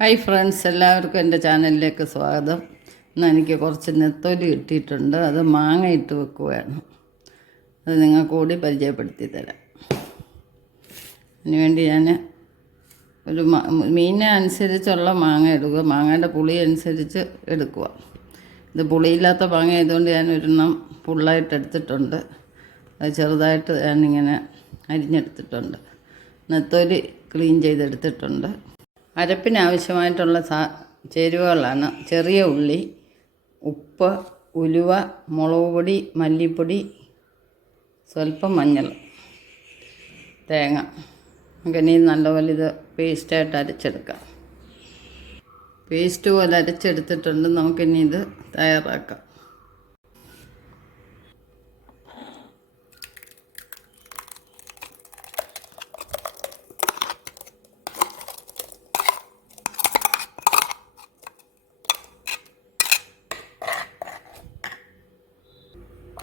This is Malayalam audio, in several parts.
ഹായ് ഫ്രണ്ട്സ് എല്ലാവർക്കും എന്റെ ചാനലിലേക്ക് സ്വാഗതം. ഇന്ന് എനിക്ക് കുറച്ച് നെത്തോലി കിട്ടിയിട്ടുണ്ട്. അത് മാങ്ങ ഇട്ട് വെക്കുകയാണ് അത് നിങ്ങൾക്ക് കൂടി പരിചയപ്പെടുത്തി തരാം. അതിനുവേണ്ടി ഞാൻ ഒരു മീനെ അനുസരിച്ചുള്ള മാങ്ങ എടുക്കുക. മാങ്ങയുടെ പുളി അനുസരിച്ച് എടുക്കുക. ഇത് പുളിയില്ലാത്ത മാങ്ങ ആയതുകൊണ്ട് ഞാൻ ഒരെണ്ണം ഫുള്ളായിട്ട് എടുത്തിട്ടുണ്ട്. അത് ചെറുതായിട്ട് ഞാനിങ്ങനെ അരിഞ്ഞെടുത്തിട്ടുണ്ട്. നെത്തോലി ക്ലീൻ ചെയ്തെടുത്തിട്ടുണ്ട്. അരപ്പിന് ആവശ്യമായിട്ടുള്ള സാ ചേരുവകളാണ്. ചെറിയ ഉള്ളി ഉപ്പ് ഉലുവ മുളക് പൊടി മല്ലിപ്പൊടി സ്വല്പം മഞ്ഞൾ തേങ്ങ. അങ്ങനെ നല്ലപോലെ ഇത് പേസ്റ്റായിട്ട് അരച്ചെടുക്കാം. പേസ്റ്റ് പോലെ അരച്ചെടുത്തിട്ടുണ്ട്. നമുക്കിനി ഇത് തയ്യാറാക്കാം.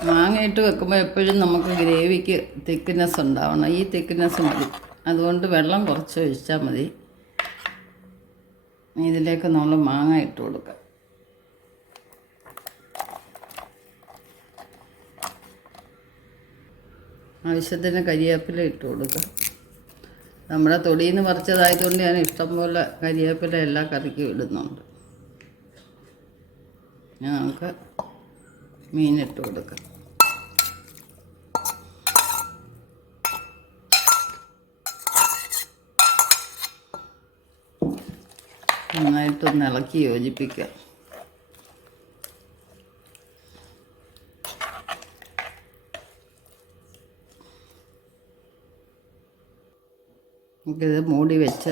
മാങ്ങ ഇട്ട് വെക്കുമ്പോൾ എപ്പോഴും നമുക്ക് ഗ്രേവിക്ക് തിക്നെസ് ഉണ്ടാവണം. ഈ തിക്നെസ് മതി. അതുകൊണ്ട് വെള്ളം കുറച്ച് ഒഴിച്ചാൽ മതി. ഇതിലേക്ക് നമ്മൾ മാങ്ങ ഇട്ട് കൊടുക്കാം. ആവശ്യത്തിന് കരിയാപ്പില ഇട്ട് കൊടുക്കാം. നമ്മുടെ തൊടിയിൽ നിന്ന് പറിച്ചതായതുകൊണ്ട് ഞാൻ ഇഷ്ടംപോലെ കരിയാപ്പില എല്ലാ കറിക്കും ഇടുന്നുണ്ട്. നമുക്ക് മീനിട്ട് കൊടുക്കാം. നന്നായിട്ടൊന്ന് ഇളക്കി യോജിപ്പിക്കുക. നമുക്കിത് മൂടി വെച്ച്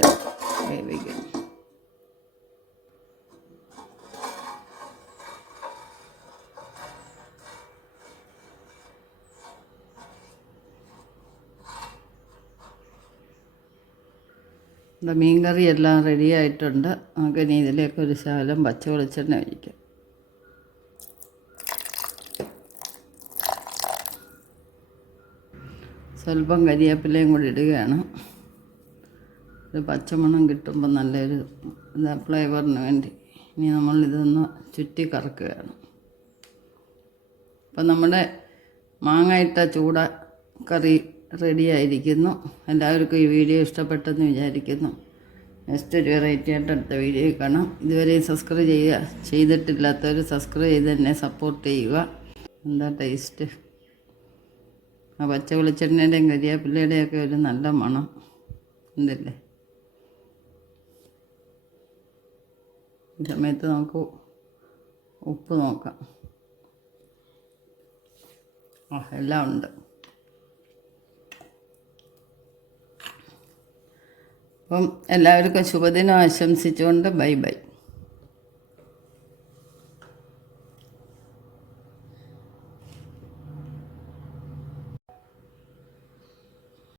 വേവിക്കാം. ഇവിടെ മീൻകറി എല്ലാം റെഡി ആയിട്ടുണ്ട്. നമുക്ക് ഇനി ഇതിലേക്ക് ഒരു ശകലം പച്ച വെളിച്ചെണ്ണ ഒഴിക്കാം. സ്വല്പം കരിയേപ്പിലയും കൂടി ഇടുകയാണ്. ഒരു പച്ചമണം കിട്ടുമ്പോൾ നല്ലൊരു ഇതാ ഫ്ലേവറിന് വേണ്ടി ഇനി നമ്മൾ ഇതൊന്ന് ചുറ്റി കറക്കുകയാണ്. അപ്പം നമ്മുടെ മാങ്ങ ഇട്ട ചൂട കറി റെഡി ആയിരിക്കുന്നു എല്ലാവർക്കും ഈ വീഡിയോ ഇഷ്ടപ്പെട്ടെന്ന് വിചാരിക്കുന്നു. നെക്സ്റ്റ് ഒരു വെറൈറ്റി ആയിട്ട് അടുത്ത വീഡിയോ കാണാം. ഇതുവരെയും സബ്സ്ക്രൈബ് ചെയ്യുക. ചെയ്തിട്ടില്ലാത്തവർ സബ്സ്ക്രൈബ് ചെയ്ത് തന്നെ സപ്പോർട്ട് ചെയ്യുക. എന്താ ടേസ്റ്റ് ആ പച്ച വെളിച്ചെണ്ണയുടെയും കരിയാപ്പിള്ളയുടെയും ഒക്കെ ഒരു നല്ല മണം. എന്തല്ലേ സമയത്ത് നമുക്ക് ഉപ്പ് നോക്കാം. ആ എല്ലാം ഉണ്ട്. അപ്പം എല്ലാവർക്കും ശുഭദിനം ആശംസിച്ചുകൊണ്ട് ബൈ ബൈ.